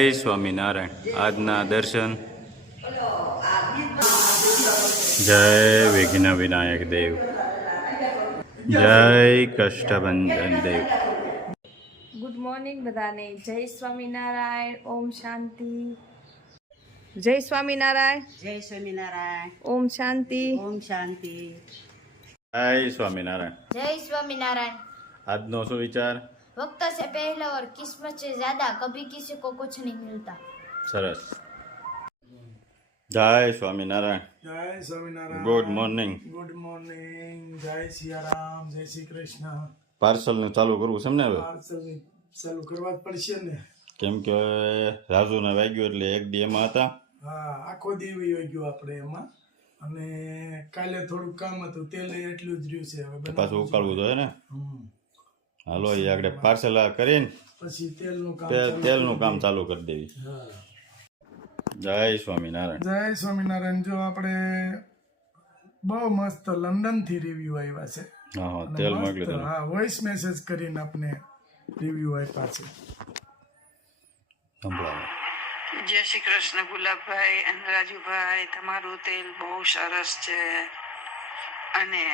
જય સ્વામિનારાયણ. આજના દર્શન. જય વિઘ્ન વિનાયક દેવ. જય કષ્ટભંજન દેવ. ગુડ મોર્નિંગ બધાને. જય સ્વામિનારાયણ. ઓમ શાંતિ. જય સ્વામિનારાયણ. જય સ્વામિનારાયણ. ઓમ શાંતિ. ઓમ શાંતિ. જય સ્વામિનારાયણ. जय स्वामीनारायण। આજનો શું વિચાર? वक्त से पहले और किस्मत से ज्यादा कभी किसी को कुछ नहीं मिलता। સરસ. જય સ્વામિનારાયણ. જય Swaminarayan. Good morning. Good morning. જય સિયારામ. જય શ્રી કૃષ્ણ. પાર્સલનું ચાલુ કરવું છે ને હવે? પાર્સલ ચાલુ કરવા જ પડશે ને. કેમ કે રાજુને વાગ્યું એટલે એક દી એમાં હતા. હા, આખો દિવસ હોય ગયો આપણે એમાં. અને કાલે થોડું કામ હતું, તેલ એટલું જ રહ્યું છે હવે પાછું ઉકાળવું જોઈએ ને. હમ. હાલો એ આગળ પાર્સલ કરીને પછી તેલનું કામ તેલનું કામ ચાલુ કરી દેવી. હા. જય સ્વામિનારાયણ. જય સ્વામિનારાયણ. જો આપણે બહુ મસ્ત લંડન થી રિવ્યુ આવ્યા છે. હા હા, અને તેલ મસ્ત, મોકલ્યું તમે. હા, વોઇસ મેસેજ કરીને આપણે રિવ્યુ આપ્યા છે. સંભળાવો. જય શ્રી કૃષ્ણ ગુલાબભાઈ અને રાજુભાઈ, તમારું તેલ બહુ સરસ છે અને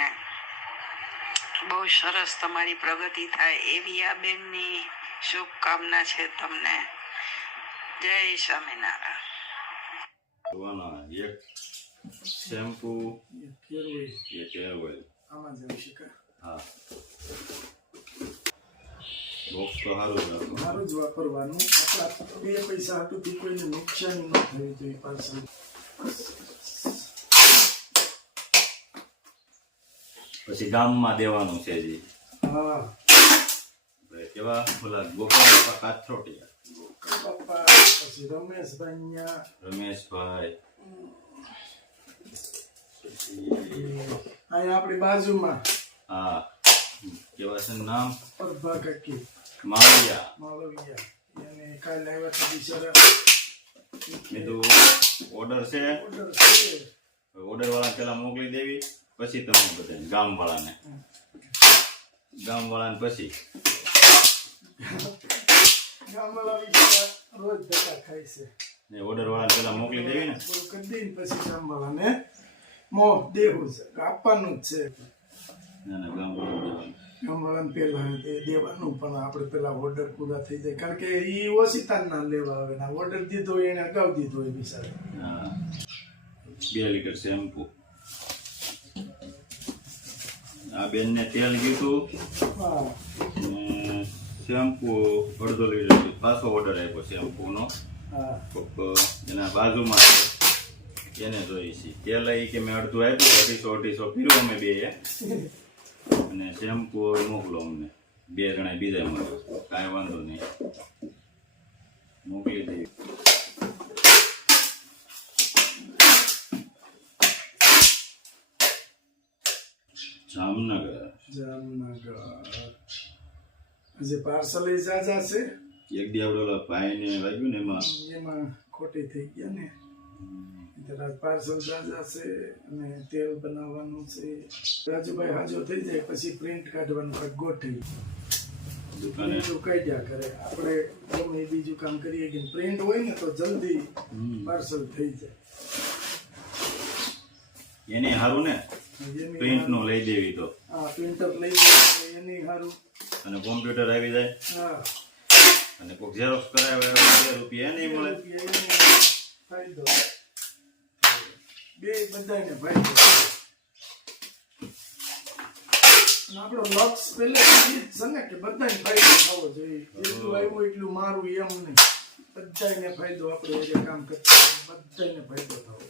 બહુ સરસ તમારી પ્રગતિ થાય એવી આ બેનની શુભકામના છે તમને. જય સ્વામિનારાયણ. એક શેમ્પુ, એક હેર ઓઇલ. આમાં જઈ શકાય. હા, બોક્સ તો સારું જ હતું. સારું જ વાપરવાનું. આપણા બે પૈસા હાટુથી કોઈને નુકસાન ન થવી જોઈએ. પાર્સલ પછી ગામમાં દેવાનું છે જી. હા. કેવા બોલા ગોપાલ બાપા કાથરોટિયા. બાપા પછી રમેશભાઈ અહીંયા. રમેશભાઈ. અહીંયા આપણી બાજુમાં હા, કેવા છે નામ? પ્રભા કાકી માળિયા. માળવિયા. એને કાલે આવ્યા હતા બિચારા. કીધું ઓર્ડર છે, ઓર્ડર છે. ઓર્ડર વાળા પેલા મોકલી દેવી, પછી તમે બધા ગામ વાળાને પછી ગામવાળા બિચારા રોજ ધક્કા ખાય છે. ઓર્ડર વાળા પેલા મોકલી દેવી ને. થોડું કરી દઈને પછી ગામવાળાને દેવું છે, આપવાનું જ છે. ના ના, ગામ વાળા દેવાનું. ગામવાળાને પહેલા દેવાનું, પણ આપણે પેલા ઓર્ડર પૂરા થઈ જાય. કારણ કે એ ઓછીતા ના લેવા આવે. ઓર્ડર દીધો હોય એને અગાઉ દીધો હોય બિચારા. હા, 2 લીટર શેમ્પુ. આ બેનને તેલ કીધું હા. ને શેમ્પુ 1/2 લીટર. પાછો ઓર્ડર આપ્યો શેમ્પુનો. હા. એના બાજુમાં છે, એને જોઈ છે. તેલ એ કે મેં અડધું આપ્યું, 250 પીરું અમે બે. અને શેમ્પુ મોકલો અમને 2 જણા બીજા મળે. કાંઈ વાંધો નહીં, મોકલી દેવી. જામનગર. જે પાર્સલ એ જાજા છે. એક દી આવડે ઓલા ભાઈને વાગ્યું ને એમાં ખોટી થઈ ગયા ને. પાર્સલ જાજા છે અને તેલ બનાવવાનું છે. રાજુભાઈ હાજો થઈ જાય પછી પ્રિન્ટ કાઢવાનું કાંઈક ગોઠવી દુકાને બીજું કાઢ્યા કરે. આપણે ગમે એ બીજું કામ કરીએ કે પ્રિન્ટ હોય ને તો જલ્દી પાર્સલ થઈ જાય. એને સારું ને એની પ્રિન્ટ નું લઈ દેવી તો. હા, પ્રિન્ટર લઈ જાય એની સારું. અને કોમ્પ્યુટર આવી જાય. હા. અને કોઈ ઝેરોક્સ કરાવે 2 રૂપિયા એને મળે. ફાયદો બે બધાને ફાયદો. આપણો લક્ષ પહેલે છે ને કે બધાને ફાયદો થવો જોઈએ. જેટલું આવ્યું એટલું મારું એમ નહીં. બધાને ફાયદો. આપણે જે કામ કરતા બધાને ફાયદો થવો.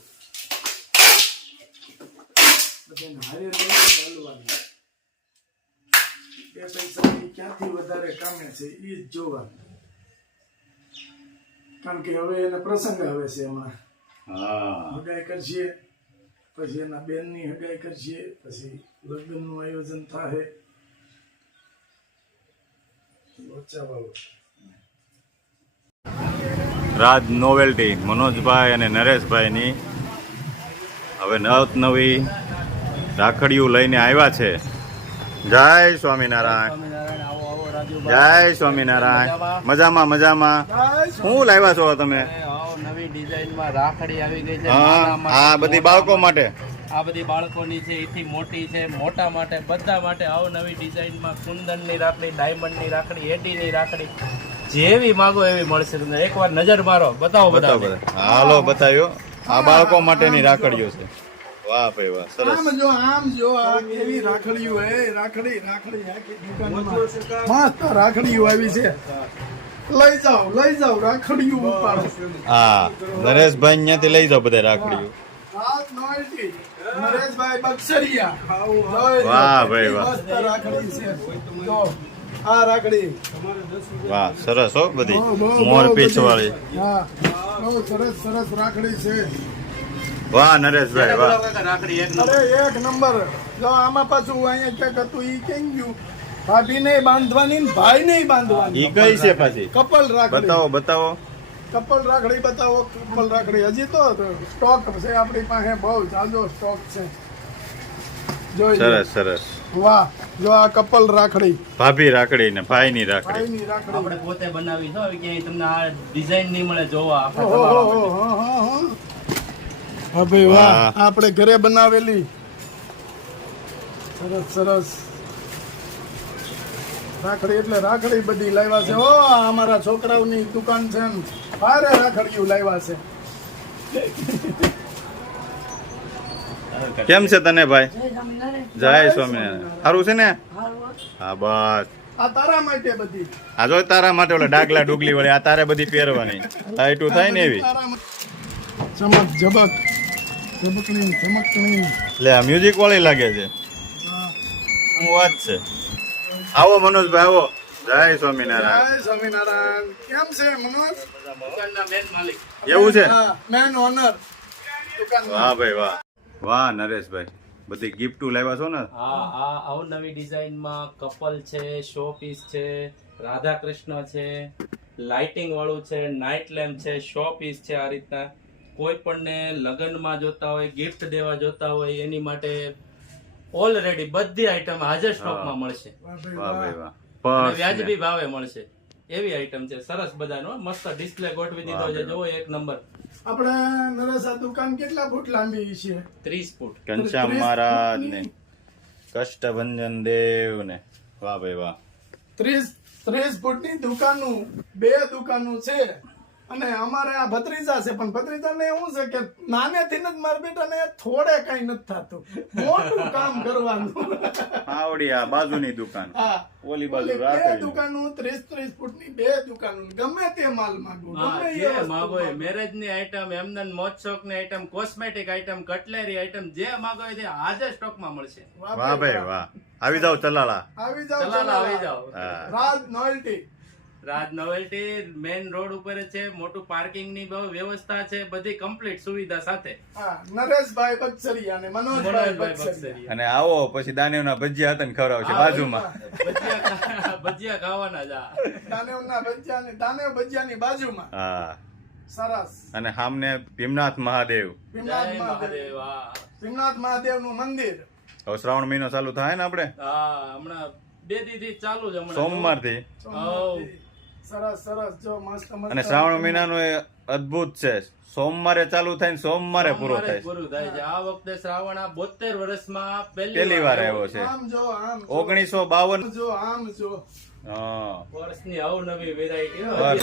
બધાને હારે ચાલવાનું. એ પૈસા ક્યાંથી વધારે કામે છે એ જ જોવાનું. કારણ કે હવે એને પ્રસંગ આવે છે હમણાં. હા, હગાઈ કરશે, પછી એના બેનની હગાઈ કરશે, પછી લગ્નનું આયોજન થાય. રાજ નોવેલ્ટી મનોજભાઈ અને નરેશભાઈની હવે નવી રાખડીઓ લઈને આવ્યા છે. જય સ્વામિનારાયણ. આવો આવો રાજુ જય સ્વામિનારાયણ. મજામાં મજામાં. શું લાવ્યા છો તમે? નવી ડિઝાઇનમાં રાખડી આવી ગઈ છે. હા, આ બધી બાળકો માટે. આ બધી બાળકોની છે, એથી મોટી છે, મોટા માટે, બધા માટે આવો નવી ડિઝાઇનમાં કુંદનની રાખડી, ડાયમંડની રાખડી, એડીની રાખડી, જેવી માંગો એવી મળશે તમને. એકવાર નજર મારો, બતાવો બતાવો બધા. બધા. હાલો બતાવ્યો. આ બાળકો માટેની રાખડીઓ છે. વાહ ભાઈ વાહ, સરસ. આમ જો આ કેવી રાખડીઓ હે, રાખડી આખી દુકાનમાં મસ્ત રાખડીઓ આવી છે. લઈ જાઓ રાખડીઓ ઉપાડો. હા, નરેશભાઈ ત્યાંથી લઈ જાઓ બધા રાખડીઓ. રાત નોયટી નરેશભાઈ બક્સરિયા. વાહ ભાઈ વાહ. મસ્ત રાખડી છે. જો આ રાખડી વાહ, સરસ હો બધી. બહુ મોર બધી. પીછ વાળી. હા, બહુ સરસ રાખડી છે. વાહ નરેશભાઈ વાહ. રાખડી એક અરે એક નંબર. જો આમાં પાછું અહીંયા ચેક હતું ઈ કેમ ગયું? ભાભી ને બાંધવાની ને ભાઈ ને બાંધવાની. ઈ કઈ છે પાછી? કપલ રાખડી. બતાવો. કપલ રાખડી બતાવો. કપલ રાખડી હજી તો સ્ટોક છે આપણી પાસે, બહુ જાજો સ્ટોક છે. જોઈ લો. સરસ. વાહ, જો આ કપલ રાખડી, ભાભી રાખડી ને ભાઈની રાખડી. ભાઈની રાખડી. આપણે પોતે બનાવી છો, હવે ક્યાંય તમને આ ડિઝાઇન નહીં મળે જોવા. આપણે ઓહો, તમારા ઓહો, માટે. હા ભાઈ વાહ, વાહ. આપણે ઘરે બનાવેલી. સરસ રાખડી. એટલે રાખડી બધી લાવ્યા છે. ઓ આ અમારા છોકરાઓની દુકાન છે ને, ભારે રાખડીઓ લાવ્યા છે. કેમ છે તને ભાઈ? જય સ્વામિનારાયણ. સારું છે ને? હા બસ. આ તારા માટે બધી. આ જો તારા માટે ઓલા ડાગલા ડુગલી વાળી આ તારે બધી પહેરવાની. લાઈટું થાય ને એવી. તારા માટે. ચમક ઝબકણી. એટલે આ મ્યુઝિક વાળી લાગે છે. હું વાત છે. આવો મનોજભાઈ આવો. જય સ્વામિનારાયણ. જય સ્વામિનારાયણ. કેમ છે મનોજ? દુકાનના મેન માલિક. એવું છે? હા, મેન ઓનર દુકાનનો. વાહ ભાઈ વાહ. વાહ નરેશભાઈ, બધી ગિફ્ટો લાવ્યા છો ને? આ અવનવી ડિઝાઇનમાં કપલ છે, શો પીસ છે, રાધા કૃષ્ણ છે, લાઇટિંગ વાળું છે, નાઇટ લેમ્પ છે, શો પીસ છે. આ રીતના કોઈ પણને લગ્નમાં જોતા હોય, ગિફ્ટ દેવા જોતા હોય, એની માટે ઓલરેડી બધી આઈટમ હાજર સ્ટોકમાં મળશે વાહ ભાઈ વાહ વાહ. ભાઈ વાહ. અને પર્સ વ્યાજબી ને. ભાવે મળશે એવી આઈટમ છે. સરસ બધાનો મસ્ત ડિસ્પ્લે ગોઠવી દીધો છે. જોવો એક નંબર. આપણે નરેશ આ દુકાન કેટલા ફૂટ લાંબી છે? 30 ફૂટ. ઘનશ્યામ મહારાજ ને કષ્ટભંજન દેવ ને. વાહ ભાઈ વાહ. 30 ફૂટની દુકાનો, 2 દુકાનો છે. અને અમારે આ ભત્રીજા છે, પણ ભત્રીજાને એવું છે કે નાનેથી જ મારા બેટાને થોડે કઈ નથી થતું, મોટું કામ કરવાનું. આવડી આ બાજુની દુકાન. હા, ઓલી બાજુ બે રાખડી. દુકાનો, 30 ફૂટની 2 દુકાનો, ગમે તે માલ માંગો, હા, ગમે એ જે વસ્તુ માગો એ માંગો. મેરેજની આઈટમ, એમનન મોજશોખની item, cosmetic item, cutlery item, જે માગો એ તે હાજર સ્ટોકમાં મળશે. વાહ ભાઈ વાહ. આવી જાવ ચલાલા. આવી જાવ, ચલાલા આવી જાઓ. હા. રાજ નોયલ્ટી. રાજ નોવેલ્ટી મેઇન રોડ ઉપર જ છે. મોટું પાર્કિંગ ની બહુ વ્યવસ્થા છે, બધી કમ્પ્લીટ સુવિધા સાથે. હા, નરેશભાઈ બક્સરિયા અને મનોજભાઈ મનોજભાઈ બક્સરિયા. બક્સરિયા. અને આવો પછી દાનેવના ભજીયા હતા ને ખવડાવશે બાજુમાં. ભજીયા ખાવાના જ આ. દાનેવ ભજીયાની બાજુમાં. હા. સરસ. અને સામને ભીમનાથ મહાદેવ. ભીમનાથ જય મહાદેવ. મહાદેવ. હા. ભીમનાથ મહાદેવનું મંદિર. હવે શ્રાવણ મહિનો ચાલુ થાય ને આપણે હા, હમણાં 2 દીથી ચાલુ જ હમણાં. સોમવારથી. સરસ જો મસ્ત મસ્ત. અને શ્રાવણ મહિનાનું એ અદ્ભુત છે. સોમવારે ચાલુ થાય ને સોમવારે પૂરો સોમવારે થાય. પૂરું થાય છે. આ વખતે શ્રાવણ આ 72 વર્ષમાં પહેલી વાર આવ્યો છે. આમ જો 1952. જો આમ જો. હા. વર્ષની અવનવી વેરાયટી. બસ.